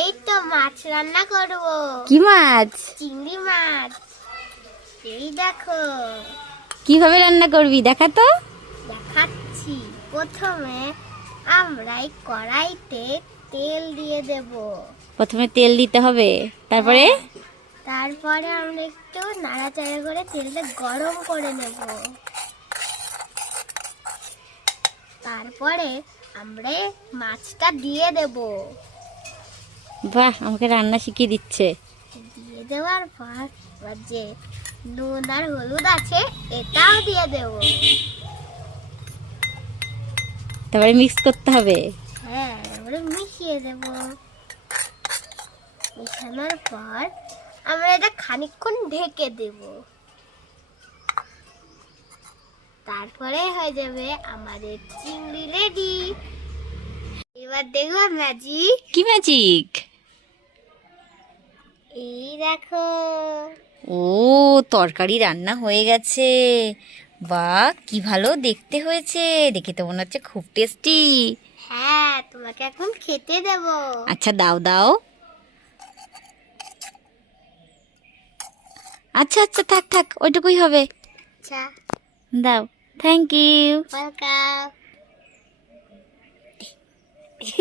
এই তো মাছ রান্না করব। কি মাছ? চিংড়ি মাছ। এই দেখো কিভাবে রান্না করবি দেখা তো। দেখাচ্ছি। প্রথমে আমরা এই কড়াইতে তেল দিয়ে দেব। প্রথমে তেল দিতে হবে, তারপরে হ্যাঁ, তারপরে আমরা একটু নাড়াচাড়া করে তেলটা গরম করে নেব। তারপরে আমরা মাছটা দিয়ে দেব। বাহ, আমাকে রান্না শিখিয়ে দিচ্ছে। দিয়ে দেওয়ার পর এবার যে নুন আর হলুদ আছে এটাও দিয়ে দেব। তারপরে মিক্স করতে হবে। হ্যাঁ, এবারে মিশিয়ে দেব। মিশানোর পর আমরা এটা খানিকক্ষণ ঢেকে দেব। তারপরে হয়ে যাবে আমাদের চিংড়ি রেডি। এবার দেখো ম্যাজিক। কি ম্যাজিক? এই দেখো। ও, তরকারি রান্না হয়ে গেছে। বাহ, কি ভালো দেখতে হয়েছে, দেখে তো মনে হচ্ছে খুব টেস্টি। হ্যাঁ, তোমাকে এখন খেতে দেব। আচ্ছা, দাও দাও। আচ্ছা আচ্ছা, থাক থাক, ওইটুকুই হবে। আচ্ছা, দাও। Thank you. ওয়েলকাম।